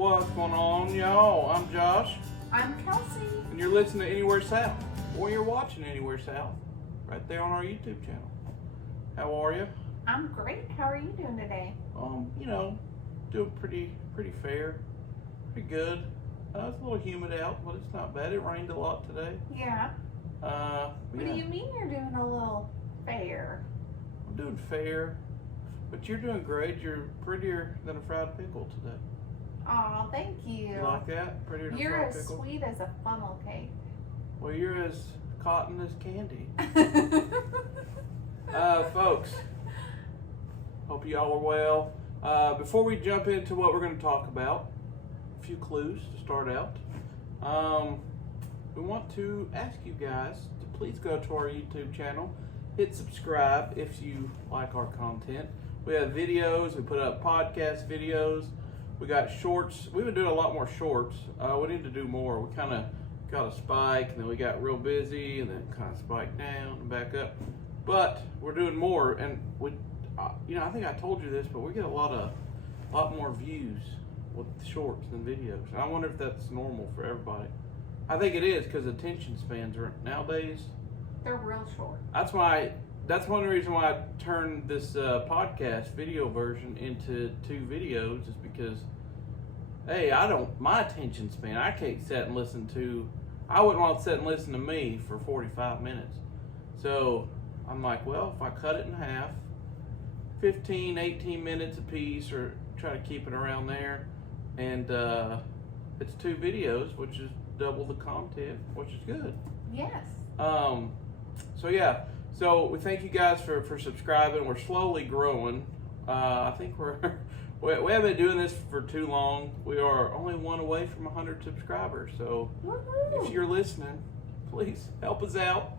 What's going on, y'all? I'm Josh. I'm Kelsey. And you're listening to Anywhere South. Or you're watching Anywhere South. Right there on our YouTube channel. How are you? I'm great. How are you doing today? Doing pretty fair. Pretty good. It's a little humid out, but it's not bad. It rained a lot today. Yeah. What do you mean you're doing a little fair? I'm doing fair. But you're doing great. You're prettier than a fried pickle today. Aw, thank you. You like that? Prettier than a You're fried as pickle? sweet as a funnel cake. Well, you're as cotton as candy. Folks, hope you all are well. Before we jump into what we're going to talk about, a few clues to start out. We want to ask you guys to please go to our YouTube channel, hit subscribe if you like our content. We have videos, we put up podcast videos, we got shorts. We've been doing a lot more shorts. We need to do more. We kind of got a spike, and then we got real busy, and then kind of spiked down and back up. But we're doing more, and we, I think I told you this, but we get a lot more views with shorts than videos. I wonder if that's normal for everybody. I think it is, because attention spans are nowadays. They're real short. That's one reason why I turned this podcast video version into 2 videos, is because, hey, my attention span, I can't sit and listen to, I wouldn't want to sit and listen to me for 45 minutes. So I'm like, well, if I cut it in half, 15, 18 minutes a piece, or try to keep it around there, and it's 2 videos, which is double the content, which is good. Yes. So we thank you guys for subscribing. We're slowly growing. I think we haven't been doing this for too long. We are only one away from 100 subscribers. So Woo-hoo. if you're listening, please help us out.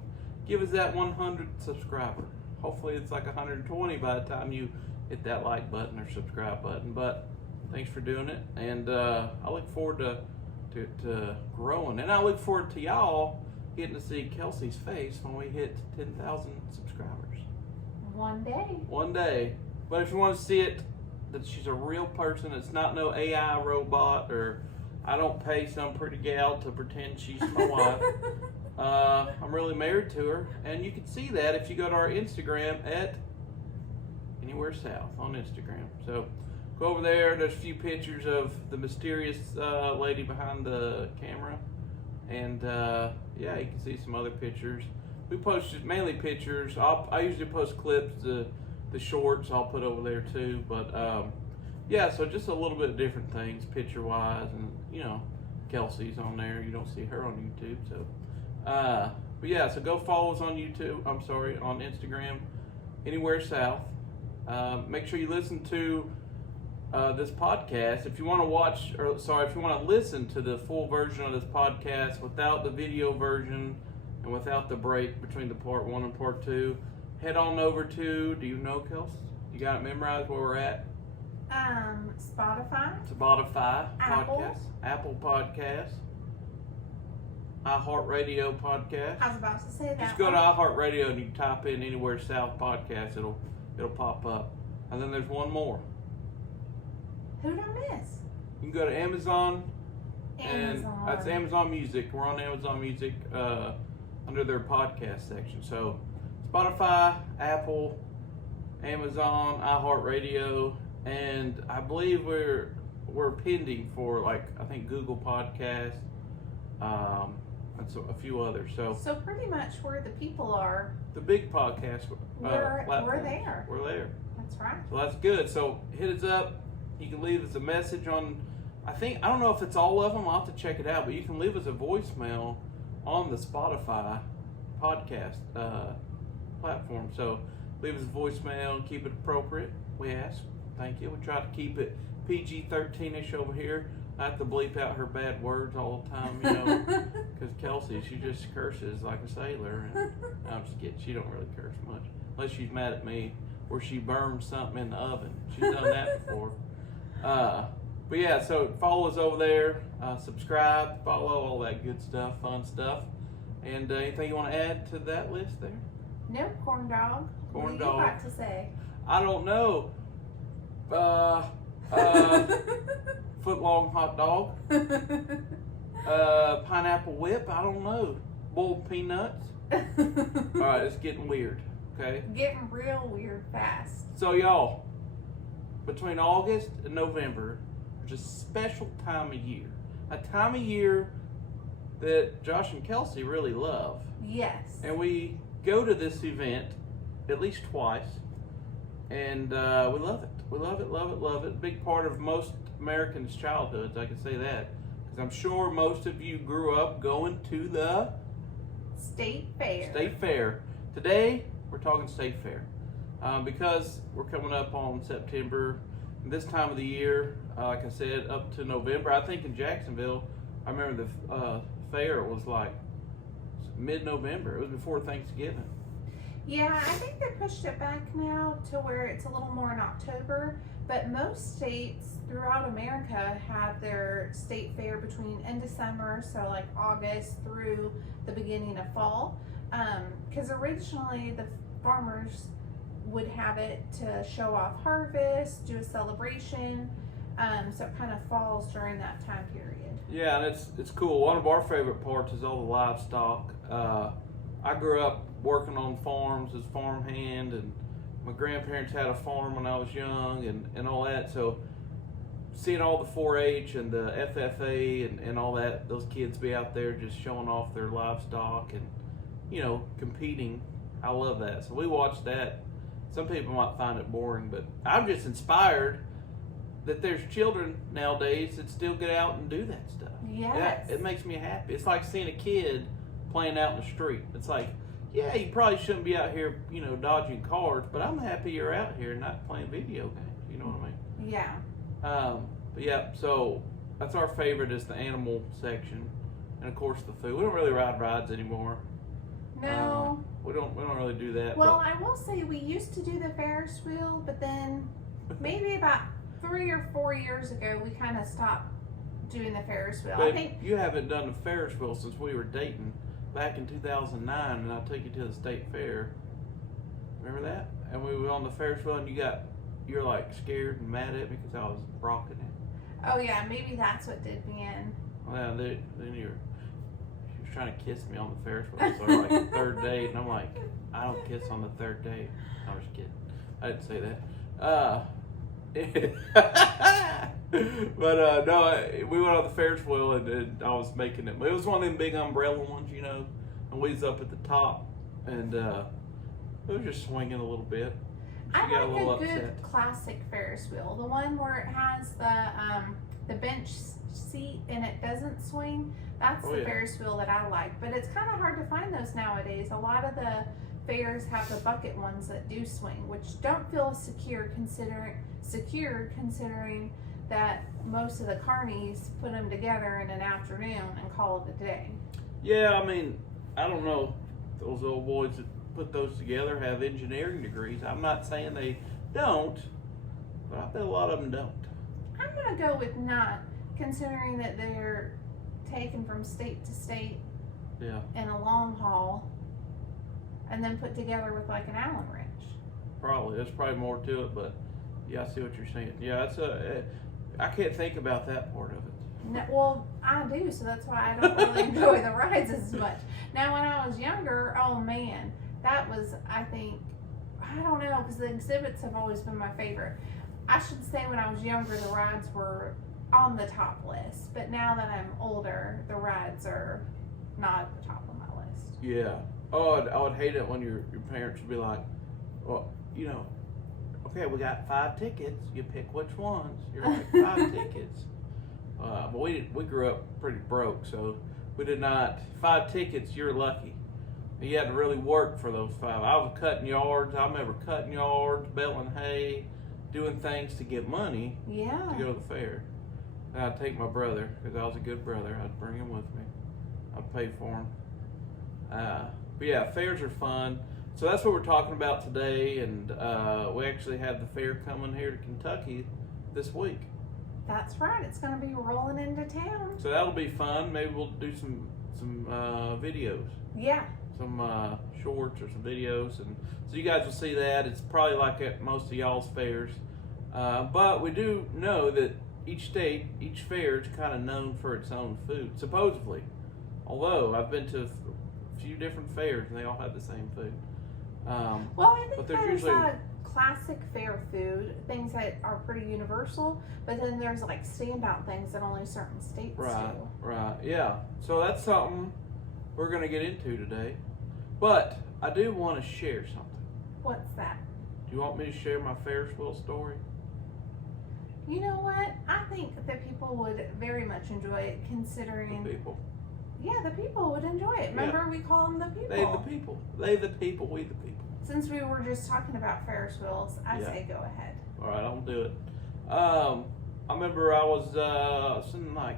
Give us that 100 subscriber. Hopefully it's like 120 by the time you hit that like button or subscribe button. But thanks for doing it, and I look forward to growing, and I look forward to y'all getting to see Kelsey's face when we hit 10,000 subscribers. One day. But if you want to see it, that she's a real person, it's not no AI robot, or I don't pay some pretty gal to pretend she's my wife. I'm really married to her, and you can see that if you go to our Instagram at Anywhere South on Instagram. So go over there. There's a few pictures of the mysterious lady behind the camera. And you can see some other pictures. We post mainly pictures. I usually post clips, the shorts I'll put over there too. But so just a little bit of different things picture wise, and Kelsey's on there. You don't see her on YouTube, so so go follow us on YouTube. On Instagram, Anywhere South. Make sure you listen to this podcast. If you want to listen to the full version of this podcast without the video version and without the break between the part 1 and part 2, head on over to, do you know, Kels? You got it memorized where we're at? Spotify. Apple. Podcast. Apple Podcast. iHeartRadio Podcast. I was about to say that. Just go to iHeartRadio and you type in Anywhere South Podcast. It'll pop up. And then there's one more. Who'd I miss? You can go to Amazon. And that's Amazon Music. We're on Amazon Music under their podcast section. So Spotify, Apple, Amazon, iHeartRadio, and I believe we're pending for I think Google Podcast, and so a few others. So pretty much where the people are. The big podcast We're there. We're there. That's right. So that's good. So hit us up. You can leave us a message on, I don't know if it's all of them, I'll have to check it out, but you can leave us a voicemail on the Spotify podcast platform. So leave us a voicemail and keep it appropriate, we ask. Thank you. We try to keep it PG-13-ish over here. I have to bleep out her bad words all the time, because Kelsey, she just curses like a sailor. And I'm just kidding. She don't really curse much, unless she's mad at me or she burned something in the oven. She's done that before. So follow us over there, subscribe, follow, all that good stuff, fun stuff. And anything you want to add to that list there? No, corn dog. What do you got to say? I don't know. foot-long hot dog, pineapple whip, I don't know, boiled peanuts. All right, it's getting weird, okay? Getting real weird fast. So y'all, between August and November, there's a special time of year. A time of year that Josh and Kelsey really love. Yes. And we go to this event at least twice, and we love it. We love it, love it, love it. Big part of most Americans' childhoods, I can say that. Because I'm sure most of you grew up going to the State Fair. State Fair. Today, we're talking State Fair. Because we're coming up on September, this time of the year, like I said, up to November. I think in Jacksonville, I remember the fair was like mid-November. It was before Thanksgiving. Yeah, I think they pushed it back now to where it's a little more in October, but most states throughout America have their state fair in December, so like August through the beginning of fall. Because originally the farmers would have it to show off harvest, do a celebration, so it kind of falls during that time period. Yeah, and it's cool. One of our favorite parts is all the livestock. I grew up working on farms as farmhand, and my grandparents had a farm when I was young, and all that. So seeing all the 4-H and the FFA and all that, those kids be out there just showing off their livestock and, you know, competing. I love that. So we watch that. Some people might find it boring, but I'm just inspired that there's children nowadays that still get out and do that stuff. Yes. Yeah, it makes me happy. It's like seeing a kid playing out in the street. It's like, yeah, you probably shouldn't be out here, you know, dodging cars, but I'm happy you're out here not playing video games. You know what I mean? Yeah. But yeah, so that's our favorite is the animal section, and of course the food. We don't really ride rides anymore. No. We don't really do that. Well, I will say we used to do the Ferris wheel, but then maybe about 3 or 4 years ago we kind of stopped doing the Ferris wheel. But I think you haven't done the Ferris wheel since we were dating back in 2009, and I took you to the state fair. Remember that? And we were on the Ferris wheel, and you're like scared and mad at me because I was rocking it. oh yeah, maybe that's what did me in. Well, then she was trying to kiss me on the Ferris wheel. So like the third date, and I'm like, I don't kiss on the third date. I was kidding. I didn't say that. But no, we went on the Ferris wheel, and I was making it. It was one of them big umbrella ones, you know, and we was up at the top, and it was just swinging a little bit. I She got a like little a good upset. classic Ferris wheel, the one where it has the bench seat and it doesn't swing. That's Oh, the yeah. Ferris wheel that I like, but it's kind of hard to find those nowadays. A lot of the fairs have the bucket ones that do swing, which don't feel secure considering that most of the carnies put them together in an afternoon and call it a day. Yeah, I mean, I don't know. Those old boys that put those together have engineering degrees. I'm not saying they don't, but I bet a lot of them don't. I'm gonna go with not, considering that they're taken from state to state Yeah. in a long haul and then put together with like an Allen wrench. Probably. There's probably more to it, but yeah, I see what you're saying. Yeah, I can't think about that part of it. No, well, I do, so that's why I don't really enjoy the rides as much. Now, when I was younger, oh man, that was, I think, I don't know, because the exhibits have always been my favorite. I should say when I was younger, the rides were on the top list, but now that I'm older, the rides are not at the top of my list. Yeah. Oh, I would hate it when your parents would be like, well, you know, okay, we got 5 tickets. You pick which ones. You're like, 5 tickets. But we grew up pretty broke, so we did not. 5 tickets, you're lucky. You had to really work for those 5. I was cutting yards. I remember cutting yards, baling hay, doing things to get money Yeah. to go to the fair. And I'd take my brother, because I was a good brother. I'd bring him with me. I'd pay for him. But yeah, fairs are fun. So that's what we're talking about today, and we actually have the fair coming here to Kentucky this week. That's right. It's going to be rolling into town. So that'll be fun. Maybe we'll do some videos, Yeah. some shorts or some videos, and so you guys will see that. It's probably like at most of y'all's fairs, but we do know that each state, each fair is kind of known for its own food, supposedly. Although I've been to a few different fairs and they all have the same food. Well, I think but there's classic fair food, things that are pretty universal, but then there's like standout things that only certain states do. Right, yeah. So that's something we're going to get into today. But I do want to share something. What's that? Do you want me to share my Ferris wheel story? You know what? I think that people would very much enjoy it, considering. The people. Yeah, the people would enjoy it. Remember, we call them the people. They the people. They the people. We the people. Since we were just talking about Ferris wheels, I say go ahead. All right, I'll do it. I remember I was in like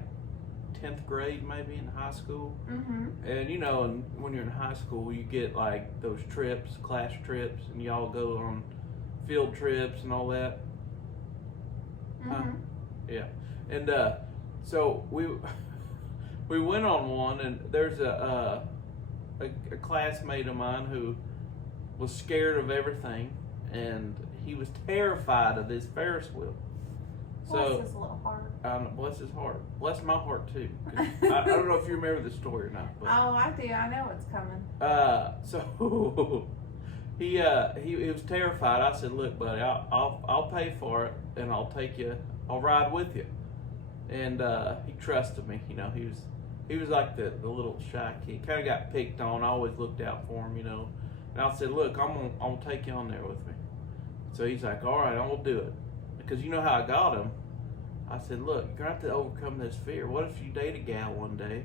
10th grade, maybe in high school. Mm-hmm. And you know, and when you're in high school, you get like those trips, class trips, and y'all go on field trips and all that. Mm-hmm. Yeah, and so we went on one, and there's a classmate of mine who was scared of everything, and he was terrified of this Ferris wheel. Bless his little heart. Bless his heart. Bless my heart too. I don't know if you remember the story or not. But, oh, I do. I know it's coming. So he was terrified. I said, "Look, buddy, I'll pay for it, and I'll take you. I'll ride with you." And he trusted me. You know, he was like the little shy kid. Kind of got picked on. I always looked out for him. You know. And I said, "Look, I'm gonna take you on there with me." So he's like, "All right, I'm gonna do it." Because you know how I got him. I said, "Look, you're gonna have to overcome this fear. What if you date a gal one day,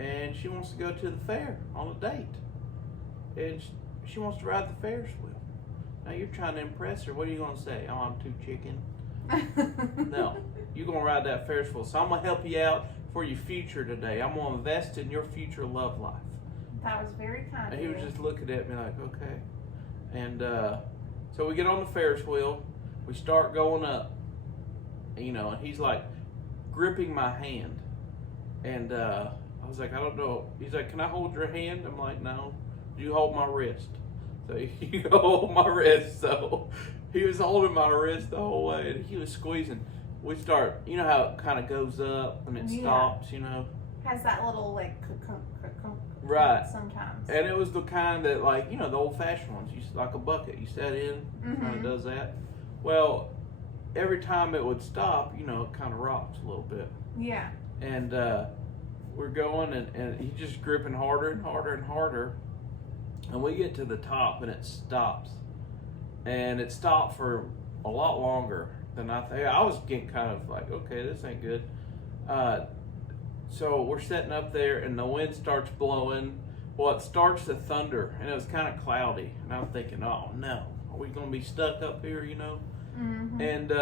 and she wants to go to the fair on a date, and she wants to ride the Ferris wheel? Now you're trying to impress her. What are you gonna say? Oh, I'm too chicken." No, you're gonna ride that Ferris wheel. So I'm gonna help you out for your future today. I'm gonna invest in your future love life. That was very kind. And he was just looking at me like, okay. And so we get on the Ferris wheel. We start going up, you know, and he's like gripping my hand. And I was like, I don't know. He's like, "Can I hold your hand?" I'm like, "No, you hold my wrist." So you hold my wrist. So he was holding my wrist the whole way, and he was squeezing. We start, you know how it kind of goes up and it stops, you know? Has that little like right sometimes. And it was the kind that, like, you know, the old-fashioned ones, like a bucket. You set in, kind of does that. Well, every time it would stop, you know, it kind of rocks a little bit. Yeah. And we're going, and he's just gripping harder and harder and harder. And we get to the top, and it stops. And it stopped for a lot longer than I think. I was getting kind of like, okay, this ain't good. So we're sitting up there, and the wind starts blowing. Well, it starts to thunder, and it was kind of cloudy. And I'm thinking, oh no, are we going to be stuck up here, you know? Mm-hmm. And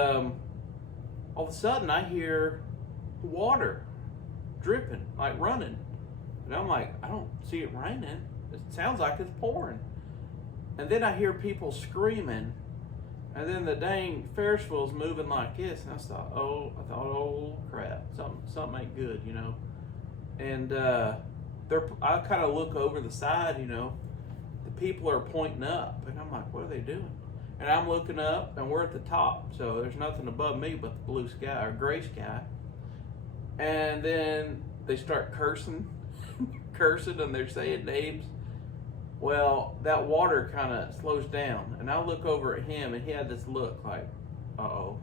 all of a sudden, I hear water dripping, like running. And I'm like, I don't see it raining. It sounds like it's pouring. And then I hear people screaming. And then the dang Ferris wheel's moving like this. And I thought, oh crap, something ain't good, you know. And I kind of look over the side, you know. The people are pointing up. And I'm like, what are they doing? And I'm looking up, and we're at the top. So there's nothing above me but the blue sky, or gray sky. And then they start cursing, and they're saying names. Well, that water kind of slows down, and I look over at him, and he had this look like, uh-oh.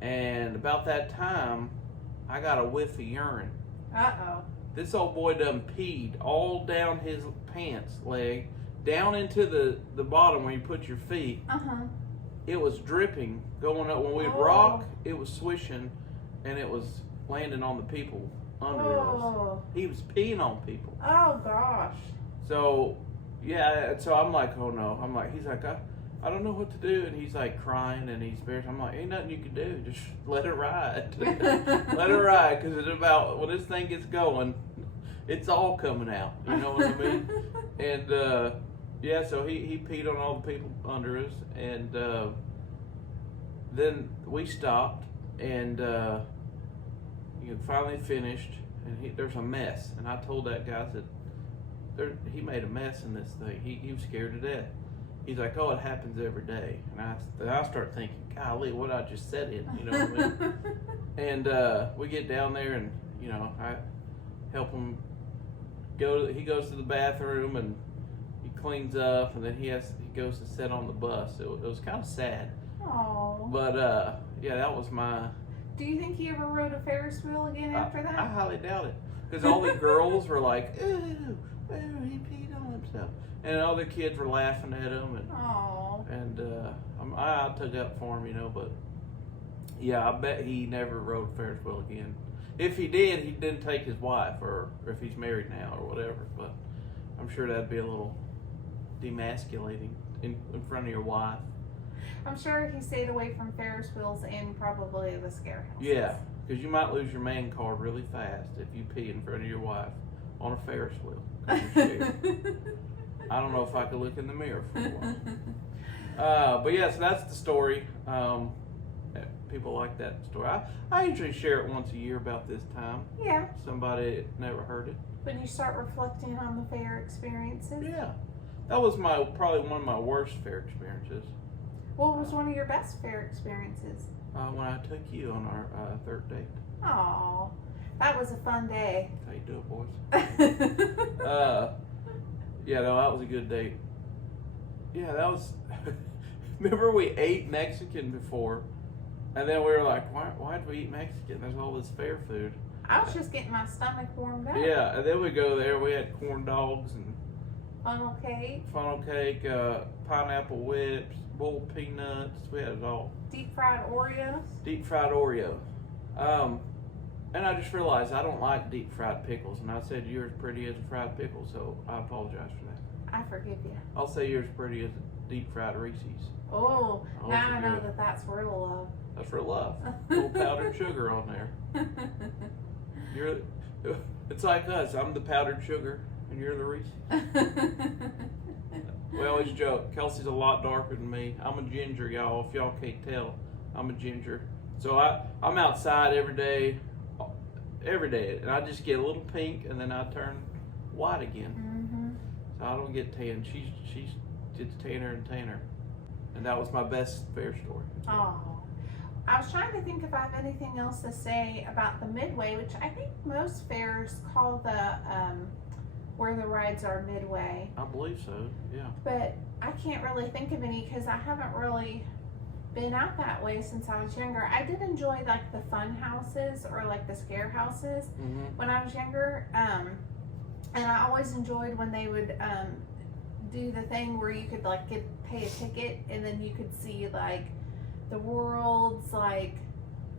And about that time, I got a whiff of urine. Uh-oh. This old boy done peed all down his pants leg, down into the bottom where you put your feet. Uh-huh. It was dripping, going up. When we'd rock, it was swishing, and it was landing on the people under us. He was peeing on people. Oh, gosh. So, yeah, so I'm like, oh no. He's like, I don't know what to do. And he's like crying, and he's embarrassed. I'm like, ain't nothing you can do. Just let it ride. Let it ride, because it's about, when this thing gets going, it's all coming out. You know what I mean? And, yeah, so he peed on all the people under us. And then we stopped, and finally finished. And there's a mess. And I told that guy, I said, he made a mess in this thing. He was scared to death. he's like, oh, it happens every day. And I start thinking, golly, what I just said it, you know what I mean? And we get down there and, you know, I help him he goes to the bathroom and he cleans up, and then he goes to sit on the bus. It was kind of sad. Aww. But, yeah, that was my... Do you think he ever rode a Ferris wheel again after that? I highly doubt it. Because all the girls were like, ooh, he peed on himself. And all the kids were laughing at him. And I took up for him, you know, but yeah, I bet he never rode a Ferris wheel again. If he did, he didn't take his wife, or if he's married now or whatever. But I'm sure that'd be a little demasculating in front of your wife. I'm sure he stayed away from Ferris wheels and probably the scare houses. Yeah, because you might lose your man card really fast if you pee in front of your wife on a Ferris wheel. 'Cause you're scared. I don't know if I could look in the mirror for a while. But yeah, so that's the story. People like that story. I usually share it once a year about this time. Yeah. Somebody never heard it. When you start reflecting on the fair experiences. Yeah. That was probably one of my worst fair experiences. What was one of your best fair experiences? When I took you on our third date. Aw, that was a fun day. That's how you do it, boys. Yeah, no, that was a good date. Yeah, that was... Remember we ate Mexican before, and then we were like, why did we eat Mexican? There's all this fair food. I was just getting my stomach warmed up. Yeah, and then we go there, we had corn dogs and... Funnel cake, pineapple whips, boiled peanuts, we had it all. deep fried Oreos. And I just realized I don't like deep fried pickles, and I said you're as pretty as a fried pickle, so I apologize for that. I forgive you. I'll say you're as pretty as a deep fried Reese's. Oh, now I know that's real love. That's real love. A little powdered sugar on there. It's like us. I'm the powdered sugar, and you're the Reese's. We always joke, Kelsey's a lot darker than me. I'm a ginger, y'all. If y'all can't tell, I'm a ginger. So I'm outside every day, and I just get a little pink, and then I turn white again. Mm-hmm. So I don't get tan. She's gets tanner and tanner. And that was my best fair story. Oh. I was trying to think if I have anything else to say about the Midway, which I think most fairs call the where the rides are midway. I believe so, yeah. But I can't really think of any because I haven't really been out that way since I was younger. I did enjoy like the fun houses or like the scare houses when I was younger. And I always enjoyed when they would do the thing where you could like pay a ticket and then you could see like the world's like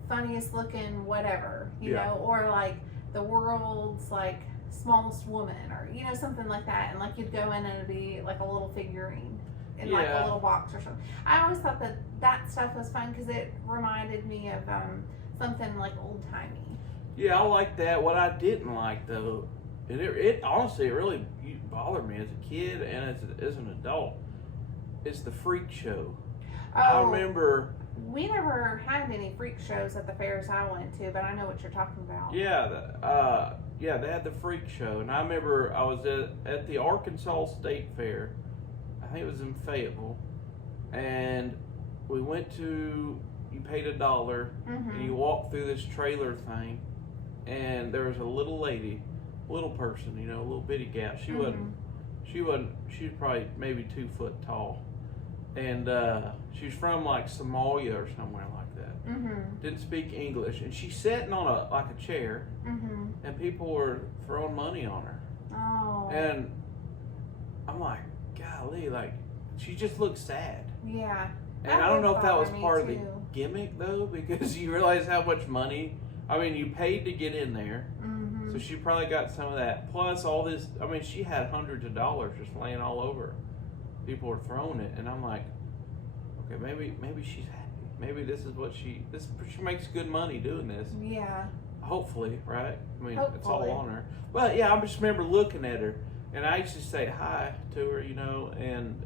funniest looking whatever, you know, or like the world's like smallest woman, or you know, something like that, and like you'd go in and it'd be like a little figurine in like a little box or something. I always thought that stuff was fun because it reminded me of something like old timey. Yeah, I like that. What I didn't like though, and it honestly, it really bothered me as a kid and as an adult, is the freak show. I remember we never had any freak shows at the fairs I went to, but I know what you're talking about. Yeah, they had the freak show, and I remember I was at the Arkansas State Fair. I think it was in Fayetteville, and we went to. You paid $1, and you walked through this trailer thing, and there was a little lady, little person, you know, a little bitty gal. She wasn't. She was probably maybe 2 foot tall. And she was from like Somalia or somewhere like that. Didn't speak English, and she's sitting on a chair, and people were throwing money on her. Oh. And I'm like, golly, like she just looked sad. Yeah. And I don't know if that was part of the gimmick though, because you realize how much money. I mean, you paid to get in there, so she probably got some of that. Plus all this. I mean, she had hundreds of dollars just laying all over. People were throwing it, and I'm like, okay, maybe she's happy. Maybe this is what she makes good money doing this. Yeah. Hopefully, right? I mean, Hopefully. It's all on her. But yeah, I just remember looking at her, and I used to say hi to her, you know, and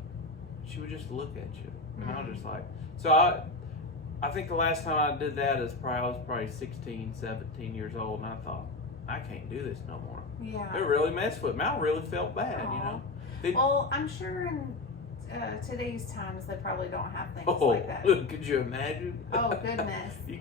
she would just look at you, and I was just like, so I think the last time I did that is I was probably 16, 17 years old, and I thought, I can't do this no more. Yeah. It really messed with me. I really felt bad, you know. Well, I'm sure today's times, they probably don't have things Oh, like that. could you imagine? Oh, goodness. You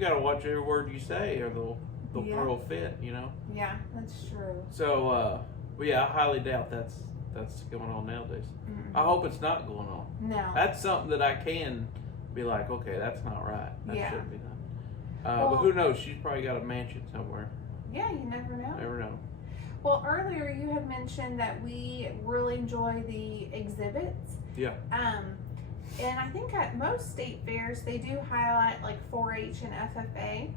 gotta watch every word you say or they'll throw a fit, you know? Yeah, that's true. So, but yeah, I highly doubt that's going on nowadays. Mm-hmm. I hope it's not going on. No. That's something that I can be like, okay, that's not right. That shouldn't be done. But who knows? She's probably got a mansion somewhere. Yeah, you never know. Never know. Well, earlier you had mentioned that we really enjoy the exhibits. Yeah. And I think at most state fairs they do highlight like 4-H and FFA.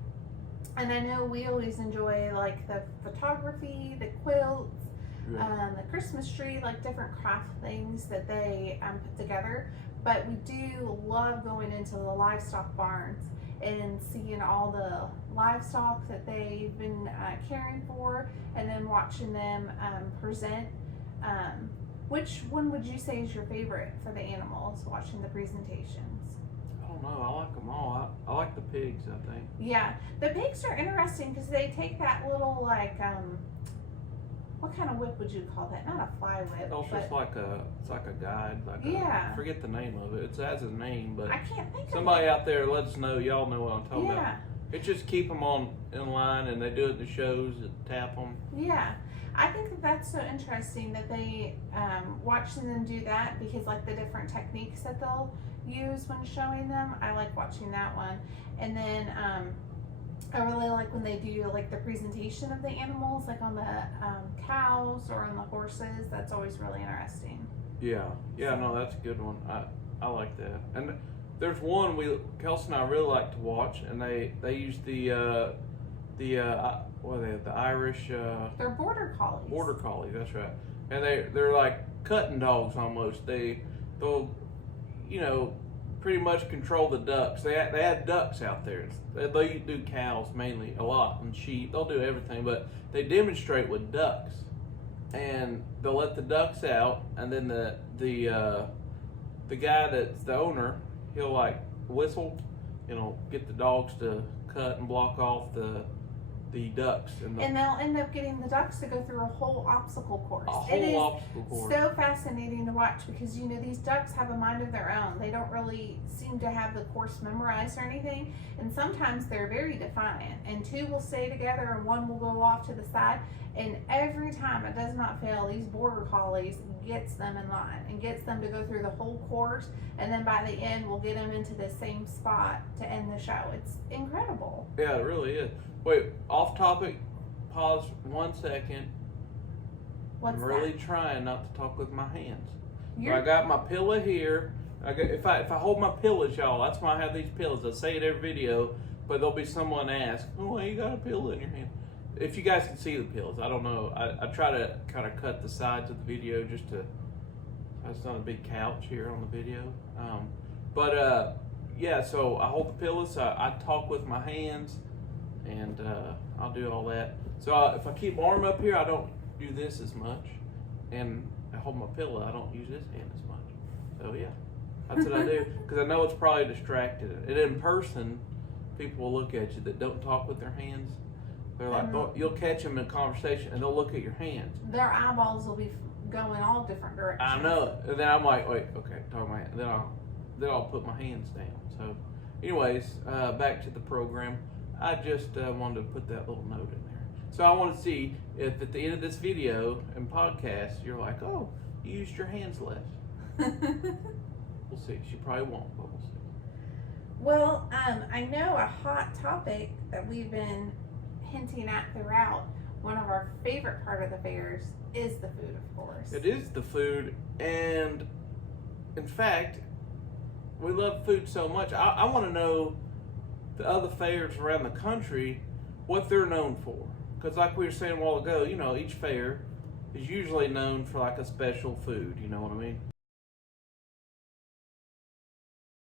And I know we always enjoy like the photography, the quilts, the Christmas tree, like different craft things that they put together. But we do love going into the livestock barns and seeing all the livestock that they've been caring for, and then watching them present. Which one would you say is your favorite for the animals, watching the presentations? I don't know. I like them all. I like the pigs, I think. Yeah, the pigs are interesting because they take that little like what kind of whip would you call that? Not a fly whip. Oh, it's like a guide. I forget the name of it. It has a name, but I can't think of somebody it. out there let us know. Y'all know what I'm talking about. Yeah. It just keep them in line, and they do it in the shows and tap them. Yeah, I think that that's so interesting that they watching them do that, because like the different techniques that they'll use when showing them. I like watching that one, and then I really like when they do like the presentation of the animals, like on the cows or on the horses. That's always really interesting. Yeah, no, that's a good one. I like that. And there's one Kelsey and I really like to watch, and they use the Irish They're border collies. Border collies, that's right. And they're like cutting dogs almost. They'll pretty much control the ducks. They have ducks out there. They do cows mainly a lot, and sheep. They'll do everything, but they demonstrate with ducks, and they'll let the ducks out, and then the guy that's the owner, he'll like whistle, get the dogs to cut and block off the ducks, and they'll end up getting the ducks to go through a whole obstacle course. It is so fascinating to watch, because these ducks have a mind of their own. They don't really seem to have the course memorized or anything, and sometimes they're very defiant, and two will stay together and one will go off to the side, and every time, it does not fail, these border collies gets them in line and gets them to go through the whole course, and then by the end we'll get them into the same spot to end the show. It's incredible. Yeah, it really is. Wait, off topic, pause 1 second. What's I'm really that? trying not to talk with my hands. You're- I got my pillow here. If I hold my pillows, y'all, that's why I have these pillows. I say it every video, but there'll be someone ask, "Oh, why you got a pillow in your hand?" If you guys can see the pillows, I don't know. I try to kind of cut the sides of the video just to. It's not a big couch here on the video, yeah. So I hold the pillows. I talk with my hands. And I'll do all that. So if I keep my arm up here, I don't do this as much. And I hold my pillow, I don't use this hand as much. So yeah, that's what I do. Because I know it's probably distracted. And in person, people will look at you that don't talk with their hands. They're like, oh, you'll catch them in conversation, and they'll look at your hands. Their eyeballs will be going all different directions. I know. And then I'm like, wait, okay, talk my hand. Then I'll put my hands down. So, anyways, back to the program. I just wanted to put that little note in there. So I want to see if at the end of this video and podcast, you're like, oh, you used your hands less. We'll see. She probably won't, but we'll see. Well, I know a hot topic that we've been hinting at throughout. One of our favorite part of the fairs is the food, of course. It is the food, and in fact, we love food so much. I want to know the other fairs around the country, what they're known for. Because like we were saying a while ago, each fair is usually known for like a special food, you know what I mean?